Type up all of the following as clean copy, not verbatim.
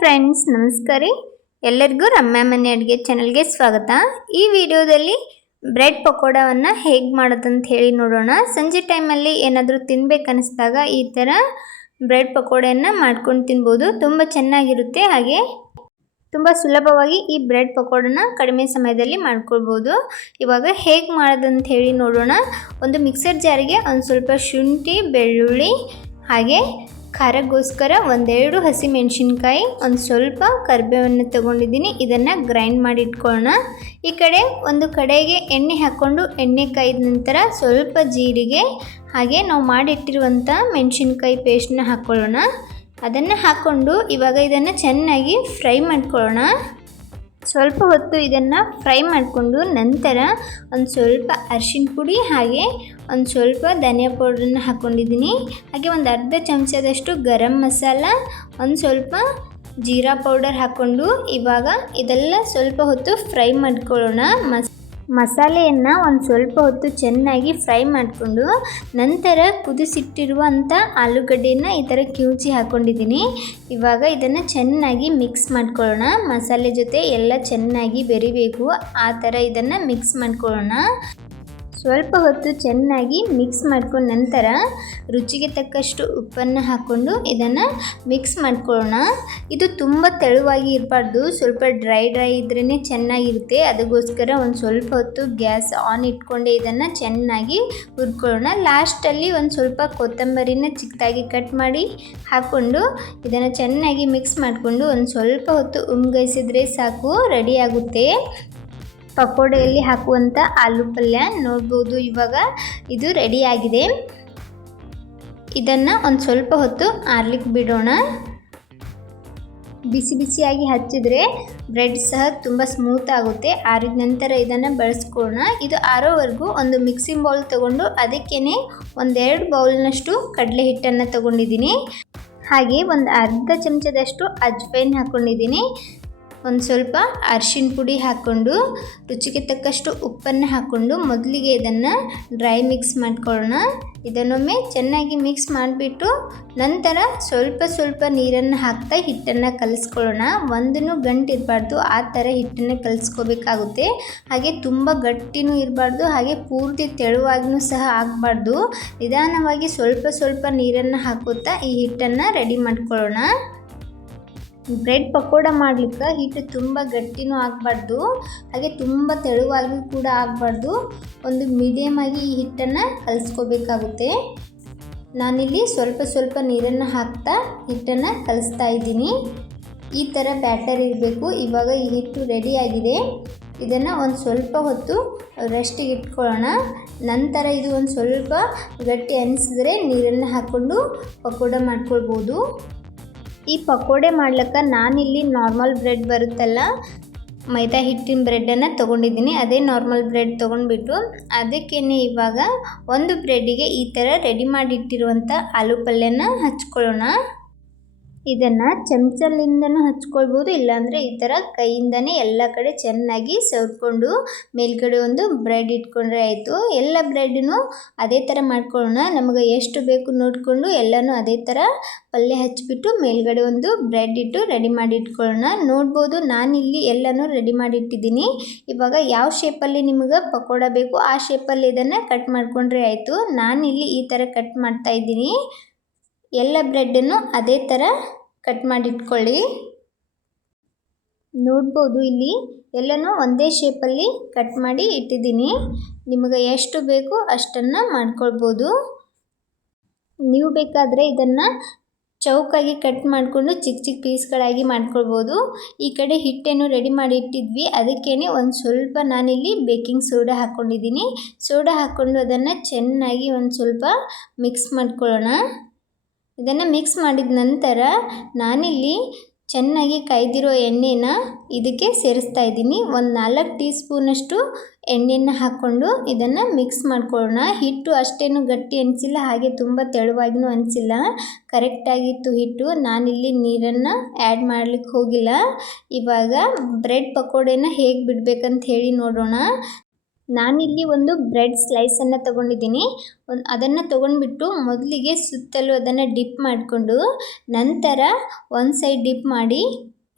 Friends, ನಮಸ್ಕಾರ. ಎಲ್ಲರಿಗೂ ರಮ್ಯಾ ಮನೆ ಅಡುಗೆ ಚಾನಲ್ಗೆ ಸ್ವಾಗತ. ಈ ವಿಡಿಯೋದಲ್ಲಿ ಬ್ರೆಡ್ ಪಕೋಡವನ್ನು ಹೇಗೆ ಮಾಡೋದಂತ ಹೇಳಿ ನೋಡೋಣ. ಸಂಜೆ ಟೈಮಲ್ಲಿ ಏನಾದರೂ ತಿನ್ಬೇಕನ್ನಿಸ್ದಾಗ ಈ ಥರ ಬ್ರೆಡ್ ಪಕೋಡೆಯನ್ನು ಮಾಡ್ಕೊಂಡು ತಿನ್ಬೋದು. ತುಂಬ ಚೆನ್ನಾಗಿರುತ್ತೆ, ಹಾಗೆ ತುಂಬ ಸುಲಭವಾಗಿ ಈ ಬ್ರೆಡ್ ಪಕೋಡನ ಕಡಿಮೆ ಸಮಯದಲ್ಲಿ ಮಾಡ್ಕೊಳ್ಬೋದು. ಇವಾಗ ಹೇಗೆ ಮಾಡೋದಂತ ಹೇಳಿ ನೋಡೋಣ. ಒಂದು ಮಿಕ್ಸರ್ ಜಾರಿಗೆ ಒಂದು ಸ್ವಲ್ಪ ಶುಂಠಿ, ಬೆಳ್ಳುಳ್ಳಿ, ಹಾಗೆ ಖಾರಕ್ಕೋಸ್ಕರ ಒಂದೆರಡು ಹಸಿಮೆಣಸಿನ್ಕಾಯಿ, ಒಂದು ಸ್ವಲ್ಪ ಕರಿಬೇವನ್ನು ತಗೊಂಡಿದ್ದೀನಿ. ಇದನ್ನು ಗ್ರೈಂಡ್ ಮಾಡಿ ಇಟ್ಕೊಳ್ಳೋಣ. ಈ ಕಡೆ ಒಂದು ಕಡೆಗೆ ಎಣ್ಣೆ ಹಾಕ್ಕೊಂಡು ಎಣ್ಣೆ ಕಾಯ್ದ ನಂತರ ಸ್ವಲ್ಪ ಜೀರಿಗೆ, ಹಾಗೆ ನಾವು ಮಾಡಿಟ್ಟಿರುವಂಥ ಮೆಣಸಿನ್ಕಾಯಿ ಪೇಸ್ಟನ್ನ ಹಾಕ್ಕೊಳ್ಳೋಣ. ಅದನ್ನು ಹಾಕ್ಕೊಂಡು ಇವಾಗ ಇದನ್ನು ಚೆನ್ನಾಗಿ ಫ್ರೈ ಮಾಡ್ಕೊಳ್ಳೋಣ. ಸ್ವಲ್ಪ ಹೊತ್ತು ಇದನ್ನು ಫ್ರೈ ಮಾಡಿಕೊಂಡು ನಂತರ ಒಂದು ಸ್ವಲ್ಪ ಅರಿಶಿನ ಪುಡಿ, ಹಾಗೆ ಒಂದು ಸ್ವಲ್ಪ ಧನಿಯಾ ಪೌಡ್ರನ್ನ ಹಾಕ್ಕೊಂಡಿದ್ದೀನಿ. ಹಾಗೆ ಒಂದು ಅರ್ಧ ಚಮಚದಷ್ಟು ಗರಂ ಮಸಾಲ, ಒಂದು ಸ್ವಲ್ಪ ಜೀರಾ ಪೌಡರ್ ಹಾಕ್ಕೊಂಡು ಇವಾಗ ಇದೆಲ್ಲ ಸ್ವಲ್ಪ ಹೊತ್ತು ಫ್ರೈ ಮಾಡ್ಕೊಳ್ಳೋಣ. ಮಸಾಲೆಯನ್ನು ಒಂದು ಸ್ವಲ್ಪ ಹೊತ್ತು ಚೆನ್ನಾಗಿ ಫ್ರೈ ಮಾಡಿಕೊಂಡು ನಂತರ ಕುದಿಸಿಟ್ಟಿರುವಂಥ ಆಲೂಗಡ್ಡೆಯನ್ನು ಈ ಥರ ಕಿವುಚಿ ಹಾಕ್ಕೊಂಡಿದ್ದೀನಿ. ಇವಾಗ ಇದನ್ನು ಚೆನ್ನಾಗಿ ಮಿಕ್ಸ್ ಮಾಡ್ಕೊಳ್ಳೋಣ. ಮಸಾಲೆ ಜೊತೆ ಎಲ್ಲ ಚೆನ್ನಾಗಿ ಬೆರಿಬೇಕು, ಆ ಥರ ಇದನ್ನು ಮಿಕ್ಸ್ ಮಾಡ್ಕೊಳ್ಳೋಣ. ಸ್ವಲ್ಪ ಹೊತ್ತು ಚೆನ್ನಾಗಿ ಮಿಕ್ಸ್ ಮಾಡ್ಕೊಂಡ ನಂತರ ರುಚಿಗೆ ತಕ್ಕಷ್ಟು ಉಪ್ಪನ್ನು ಹಾಕ್ಕೊಂಡು ಇದನ್ನು ಮಿಕ್ಸ್ ಮಾಡ್ಕೊಳ್ಳೋಣ. ಇದು ತುಂಬ ತೆಳುವಾಗಿ ಇರಬಾರ್ದು, ಸ್ವಲ್ಪ ಡ್ರೈ ಇದ್ರೇ ಚೆನ್ನಾಗಿರುತ್ತೆ. ಅದಕ್ಕೋಸ್ಕರ ಒಂದು ಸ್ವಲ್ಪ ಹೊತ್ತು ಗ್ಯಾಸ್ ಆನ್ ಇಟ್ಕೊಂಡೆ ಇದನ್ನು ಚೆನ್ನಾಗಿ ಹುರ್ಕೊಳ್ಳೋಣ. ಲಾಸ್ಟಲ್ಲಿ ಒಂದು ಸ್ವಲ್ಪ ಕೊತ್ತಂಬರಿನ ಚಿಕ್ಕದಾಗಿ ಕಟ್ ಮಾಡಿ ಹಾಕ್ಕೊಂಡು ಇದನ್ನು ಚೆನ್ನಾಗಿ ಮಿಕ್ಸ್ ಮಾಡಿಕೊಂಡು ಒಂದು ಸ್ವಲ್ಪ ಹೊತ್ತು ಉಮ್ಗೈಸಿದ್ರೆ ಸಾಕು, ರೆಡಿ ಆಗುತ್ತೆ ಪಕೋಡೆಯಲ್ಲಿ ಹಾಕುವಂಥ ಆಲೂ ಪಲ್ಯ. ನೋಡ್ಬೋದು ಇವಾಗ ಇದು ರೆಡಿಯಾಗಿದೆ. ಇದನ್ನು ಒಂದು ಸ್ವಲ್ಪ ಹೊತ್ತು ಆರ್ಲಿಕ್ಕೆ ಬಿಡೋಣ. ಬಿಸಿ ಬಿಸಿಯಾಗಿ ಹಚ್ಚಿದರೆ ಬ್ರೆಡ್ ಸಹ ತುಂಬ ಸ್ಮೂತ್ ಆಗುತ್ತೆ. ಆರಿದ ನಂತರ ಇದನ್ನು ಬಳಸ್ಕೊಳ್ಳೋಣ. ಇದು ಆರೋವರೆಗೂ ಒಂದು ಮಿಕ್ಸಿಂಗ್ ಬೌಲ್ ತೊಗೊಂಡು ಅದಕ್ಕೇ ಒಂದೆರಡು ಬೌಲ್ನಷ್ಟು ಕಡಲೆ ಹಿಟ್ಟನ್ನು ತೊಗೊಂಡಿದ್ದೀನಿ. ಹಾಗೆ ಒಂದು ಅರ್ಧ ಚಮಚದಷ್ಟು ಅಜ್ವೈನ್ ಹಾಕ್ಕೊಂಡಿದ್ದೀನಿ. ಒಂದು ಸ್ವಲ್ಪ ಅರಿಶಿನ ಪುಡಿ ಹಾಕ್ಕೊಂಡು ರುಚಿಗೆ ತಕ್ಕಷ್ಟು ಉಪ್ಪನ್ನು ಹಾಕ್ಕೊಂಡು ಮೊದಲಿಗೆ ಇದನ್ನು ಡ್ರೈ ಮಿಕ್ಸ್ ಮಾಡ್ಕೊಳ್ಳೋಣ. ಇದನ್ನೊಮ್ಮೆ ಚೆನ್ನಾಗಿ ಮಿಕ್ಸ್ ಮಾಡಿಬಿಟ್ಟು ನಂತರ ಸ್ವಲ್ಪ ಸ್ವಲ್ಪ ನೀರನ್ನು ಹಾಕ್ತಾ ಹಿಟ್ಟನ್ನು ಕಲಿಸ್ಕೊಳ್ಳೋಣ. ಒಂದೂ ಗಂಟು ಇರಬಾರ್ದು, ಆ ಥರ ಹಿಟ್ಟನ್ನು ಕಲಿಸ್ಕೋಬೇಕಾಗುತ್ತೆ. ಹಾಗೆ ತುಂಬ ಗಟ್ಟಿನೂ ಇರಬಾರ್ದು, ಹಾಗೆ ಪೂರ್ತಿ ತೆಳುವಾಗಿಯೂ ಸಹ ಆಗಬಾರ್ದು. ನಿಧಾನವಾಗಿ ಸ್ವಲ್ಪ ಸ್ವಲ್ಪ ನೀರನ್ನು ಹಾಕುತ್ತಾ ಈ ಹಿಟ್ಟನ್ನು ರೆಡಿ ಮಾಡ್ಕೊಳ್ಳೋಣ. ಬ್ರೆಡ್ ಪಕೋಡ ಮಾಡಲಿಕ್ಕೆ ಹಿಟ್ಟು ತುಂಬ ಗಟ್ಟಿನೂ ಆಗಬಾರ್ದು, ಹಾಗೆ ತುಂಬ ತೆಳುವಾಗಿ ಕೂಡ ಆಗಬಾರ್ದು. ಒಂದು ಮೀಡಿಯಮ್ ಆಗಿ ಈ ಹಿಟ್ಟನ್ನು ಕಲಿಸ್ಕೋಬೇಕಾಗುತ್ತೆ. ನಾನಿಲ್ಲಿ ಸ್ವಲ್ಪ ಸ್ವಲ್ಪ ನೀರನ್ನು ಹಾಕ್ತಾ ಹಿಟ್ಟನ್ನು ಕಲಿಸ್ತಾ ಇದ್ದೀನಿ. ಈ ಥರ ಬ್ಯಾಟರ್ ಇರಬೇಕು. ಇವಾಗ ಈ ಹಿಟ್ಟು ರೆಡಿಯಾಗಿದೆ. ಇದನ್ನು ಒಂದು ಸ್ವಲ್ಪ ಹೊತ್ತು ರೆಸ್ಟಿಗೆ ಇಟ್ಕೊಳ್ಳೋಣ. ನಂತರ ಇದು ಒಂದು ಸ್ವಲ್ಪ ಗಟ್ಟಿ ಅನಿಸಿದ್ರೆ ನೀರನ್ನು ಹಾಕ್ಕೊಂಡು ಪಕೋಡ ಮಾಡ್ಕೊಳ್ಬೋದು. ಈ ಪಕೋಡೆ ಮಾಡ್ಲಿಕ್ಕೆ ನಾನಿಲ್ಲಿ ನಾರ್ಮಲ್ ಬ್ರೆಡ್ ಬರುತ್ತಲ್ಲ, ಮೈದಾ ಹಿಟ್ಟಿನ ಬ್ರೆಡ್ಡನ್ನು ತೊಗೊಂಡಿದ್ದೀನಿ. ಅದೇ ನಾರ್ಮಲ್ ಬ್ರೆಡ್ ತೊಗೊಂಡ್ಬಿಟ್ಟು ಅದಕ್ಕೇ ಇವಾಗ ಒಂದು ಬ್ರೆಡ್ಡಿಗೆ ಈ ಥರ ರೆಡಿ ಮಾಡಿಟ್ಟಿರುವಂಥ ಆಲೂ ಪಲ್ಯನ ಹಚ್ಕೊಳ್ಳೋಣ. ಇದನ್ನು ಚಮಚಲಿಂದನೂ ಹಚ್ಕೊಳ್ಬೋದು, ಇಲ್ಲಾಂದರೆ ಈ ಥರ ಕೈಯಿಂದನೇ ಎಲ್ಲ ಕಡೆ ಚೆನ್ನಾಗಿ ಸವರ್ಕೊಂಡು ಮೇಲ್ಗಡೆ ಒಂದು ಬ್ರೆಡ್ ಇಟ್ಕೊಂಡ್ರೆ ಆಯಿತು. ಎಲ್ಲ ಬ್ರೆಡ್ಡನ್ನು ಅದೇ ಥರ ಮಾಡ್ಕೊಳ್ಳೋಣ. ನಮಗೆ ಎಷ್ಟು ಬೇಕು ನೋಡಿಕೊಂಡು ಎಲ್ಲನೂ ಅದೇ ಥರ ಪಲ್ಯ ಹಚ್ಚಿಬಿಟ್ಟು ಮೇಲ್ಗಡೆ ಒಂದು ಬ್ರೆಡ್ ಇಟ್ಟು ರೆಡಿ ಮಾಡಿ ಇಟ್ಕೊಳ್ಳೋಣ. ನೋಡ್ಬೋದು ನಾನಿಲ್ಲಿ ಎಲ್ಲನೂ ರೆಡಿ ಮಾಡಿಟ್ಟಿದ್ದೀನಿ. ಇವಾಗ ಯಾವ ಶೇಪಲ್ಲಿ ನಿಮಗೆ ಪಕೋಡ ಬೇಕು ಆ ಶೇಪಲ್ಲಿ ಇದನ್ನು ಕಟ್ ಮಾಡಿಕೊಂಡ್ರೆ ಆಯಿತು. ನಾನಿಲ್ಲಿ ಈ ಥರ ಕಟ್ ಮಾಡ್ತಾಯಿದ್ದೀನಿ. ಎಲ್ಲ ಬ್ರೆಡ್ಡನ್ನು ಅದೇ ಥರ ಕಟ್ ಮಾಡಿಟ್ಕೊಳ್ಳಿ. ನೋಡ್ಬೋದು ಇಲ್ಲಿ ಎಲ್ಲನೂ ಒಂದೇ ಶೇಪಲ್ಲಿ ಕಟ್ ಮಾಡಿ ಇಟ್ಟಿದ್ದೀನಿ. ನಿಮಗೆ ಎಷ್ಟು ಬೇಕು ಅಷ್ಟನ್ನು ಮಾಡ್ಕೊಳ್ಬೋದು. ನೀವು ಬೇಕಾದರೆ ಇದನ್ನು ಚೌಕಾಗಿ ಕಟ್ ಮಾಡಿಕೊಂಡು ಚಿಕ್ಕ ಚಿಕ್ಕ ಪೀಸ್ಗಳಾಗಿ ಮಾಡ್ಕೊಳ್ಬೋದು. ಈ ಕಡೆ ಹಿಟ್ಟೇನು ರೆಡಿ ಮಾಡಿ ಇಟ್ಟಿದ್ವಿ, ಅದಕ್ಕೇ ಒಂದು ಸ್ವಲ್ಪ ನಾನಿಲ್ಲಿ ಬೇಕಿಂಗ್ ಸೋಡಾ ಹಾಕ್ಕೊಂಡಿದ್ದೀನಿ. ಸೋಡಾ ಹಾಕ್ಕೊಂಡು ಅದನ್ನು ಚೆನ್ನಾಗಿ ಒಂದು ಸ್ವಲ್ಪ ಮಿಕ್ಸ್ ಮಾಡ್ಕೊಳ್ಳೋಣ. ಇದನ್ನು ಮಿಕ್ಸ್ ಮಾಡಿದ ನಂತರ ನಾನಿಲ್ಲಿ ಚೆನ್ನಾಗಿ ಕಾಯ್ದಿರೋ ಎಣ್ಣೆನ ಇದಕ್ಕೆ ಸೇರಿಸ್ತಾ ಇದ್ದೀನಿ. ಒಂದು 4 ಟೀ ಸ್ಪೂನಷ್ಟು ಎಣ್ಣೆಯನ್ನು ಹಾಕ್ಕೊಂಡು ಇದನ್ನು ಮಿಕ್ಸ್ ಮಾಡ್ಕೊಳ್ಳೋಣ. ಹಿಟ್ಟು ಅಷ್ಟೇನು ಗಟ್ಟಿ ಅನಿಸಿಲ್ಲ, ಹಾಗೆ ತುಂಬ ತೆಳುವಾಗಿಯೂ ಅನಿಸಿಲ್ಲ, ಕರೆಕ್ಟಾಗಿತ್ತು ಹಿಟ್ಟು. ನಾನಿಲ್ಲಿ ನೀರನ್ನು ಆ್ಯಡ್ ಮಾಡಲಿಕ್ಕೆ ಹೋಗಿಲ್ಲ. ಇವಾಗ ಬ್ರೆಡ್ ಪಕೋಡೆನ ಹೇಗೆ ಬಿಡಬೇಕಂತ ಹೇಳಿ ನೋಡೋಣ. ನಾನಿಲ್ಲಿ ಒಂದು ಬ್ರೆಡ್ ಸ್ಲೈಸನ್ನು ತೊಗೊಂಡಿದ್ದೀನಿ. ಅದನ್ನು ತೊಗೊಂಡ್ಬಿಟ್ಟು ಮೊದಲಿಗೆ ಸುತ್ತಲೂ ಅದನ್ನು ಡಿಪ್ ಮಾಡಿಕೊಂಡು ನಂತರ ಒಂದು ಸೈಡ್ ಡಿಪ್ ಮಾಡಿ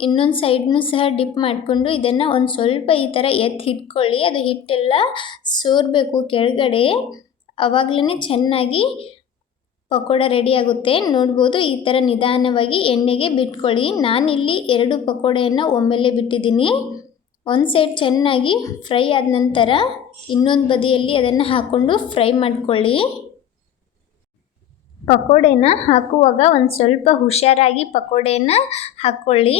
ಇನ್ನೊಂದು ಸೈಡ್ನೂ ಸಹ ಡಿಪ್ ಮಾಡಿಕೊಂಡು ಇದನ್ನು ಒಂದು ಸ್ವಲ್ಪ ಈ ಥರ ಎತ್ತಿ ಇಟ್ಕೊಳ್ಳಿ. ಅದು ಹಿಟ್ಟೆಲ್ಲ ಸೋರಬೇಕು ಕೆಳಗಡೆ, ಆವಾಗಲೇ ಚೆನ್ನಾಗಿ ಪಕೋಡ ರೆಡಿ ಆಗುತ್ತೆ. ನೋಡ್ಬೋದು ಈ ಥರ ನಿಧಾನವಾಗಿ ಎಣ್ಣೆಗೆ ಬಿಟ್ಕೊಳ್ಳಿ. ನಾನಿಲ್ಲಿ 2 ಪಕೋಡೆಯನ್ನು ಒಮ್ಮೆಲೇ ಬಿಟ್ಟಿದ್ದೀನಿ. ಒಂದು ಸೈಡ್ ಚೆನ್ನಾಗಿ ಫ್ರೈ ಆದ ನಂತರ ಇನ್ನೊಂದು ಬದಿಯಲ್ಲಿ ಅದನ್ನು ಹಾಕ್ಕೊಂಡು ಫ್ರೈ ಮಾಡಿಕೊಳ್ಳಿ. ಪಕೋಡೆನ ಹಾಕುವಾಗ ಒಂದು ಸ್ವಲ್ಪ ಹುಷಾರಾಗಿ ಪಕೋಡೆಯನ್ನು ಹಾಕ್ಕೊಳ್ಳಿ.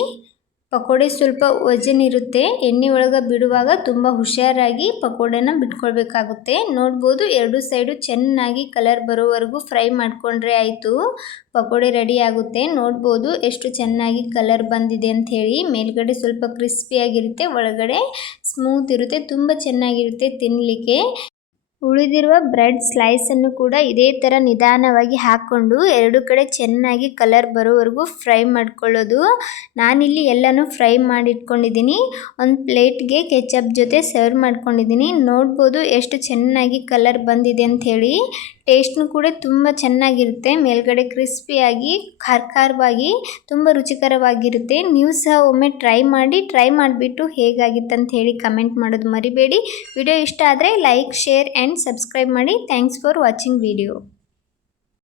ಪಕೋಡೆ ಸ್ವಲ್ಪ ವಜನ್ ಇರುತ್ತೆ, ಎಣ್ಣೆ ಒಳಗೆ ಬಿಡುವಾಗ ತುಂಬ ಹುಷಾರಾಗಿ ಪಕೋಡೆನ ಬಿಟ್ಕೊಳ್ಬೇಕಾಗುತ್ತೆ. ನೋಡ್ಬೋದು 2 ಸೈಡು ಚೆನ್ನಾಗಿ ಕಲರ್ ಬರೋವರೆಗೂ ಫ್ರೈ ಮಾಡಿಕೊಂಡ್ರೆ ಆಯಿತು, ಪಕೋಡೆ ರೆಡಿ ಆಗುತ್ತೆ. ನೋಡ್ಬೋದು ಎಷ್ಟು ಚೆನ್ನಾಗಿ ಕಲರ್ ಬಂದಿದೆ ಅಂಥೇಳಿ. ಮೇಲ್ಗಡೆ ಸ್ವಲ್ಪ ಕ್ರಿಸ್ಪಿಯಾಗಿರುತ್ತೆ, ಒಳಗಡೆ ಸ್ಮೂತ್ ಇರುತ್ತೆ, ತುಂಬ ಚೆನ್ನಾಗಿರುತ್ತೆ ತಿನ್ನಲಿಕ್ಕೆ. ಉಳಿದಿರುವ ಬ್ರೆಡ್ ಸ್ಲೈಸನ್ನು ಕೂಡ ಇದೇ ಥರ ನಿಧಾನವಾಗಿ ಹಾಕ್ಕೊಂಡು 2 ಕಡೆ ಚೆನ್ನಾಗಿ ಕಲರ್ ಬರೋವರೆಗೂ ಫ್ರೈ ಮಾಡ್ಕೊಳ್ಳೋದು. ನಾನಿಲ್ಲಿ ಎಲ್ಲನೂ ಫ್ರೈ ಮಾಡಿಟ್ಕೊಂಡಿದ್ದೀನಿ. ಒಂದು ಪ್ಲೇಟ್ಗೆ ಕೆಚಪ್ ಜೊತೆ ಸರ್ವ್ ಮಾಡ್ಕೊಂಡಿದ್ದೀನಿ. ನೋಡ್ಬೋದು ಎಷ್ಟು ಚೆನ್ನಾಗಿ ಕಲರ್ ಬಂದಿದೆ ಅಂಥೇಳಿ. ಟೇಸ್ಟ್ನು ಕೂಡ ತುಂಬ ಚೆನ್ನಾಗಿರುತ್ತೆ, ಮೇಲ್ಗಡೆ ಕ್ರಿಸ್ಪಿಯಾಗಿ ಖಾರವಾಗಿ ತುಂಬ ರುಚಿಕರವಾಗಿರುತ್ತೆ. ನೀವು ಸಹ ಒಮ್ಮೆ ಟ್ರೈ ಮಾಡಿಬಿಟ್ಟು ಹೇಗಾಗಿತ್ತು ಅಂತ ಹೇಳಿ ಕಮೆಂಟ್ ಮಾಡೋದು ಮರಿಬೇಡಿ. ವಿಡಿಯೋ ಇಷ್ಟ ಆದರೆ ಲೈಕ್, ಶೇರ್ ಆ್ಯಂಡ್ ಸಬ್ಸ್ಕ್ರೈಬ್ ಮಾಡಿ. Thanks for watching video.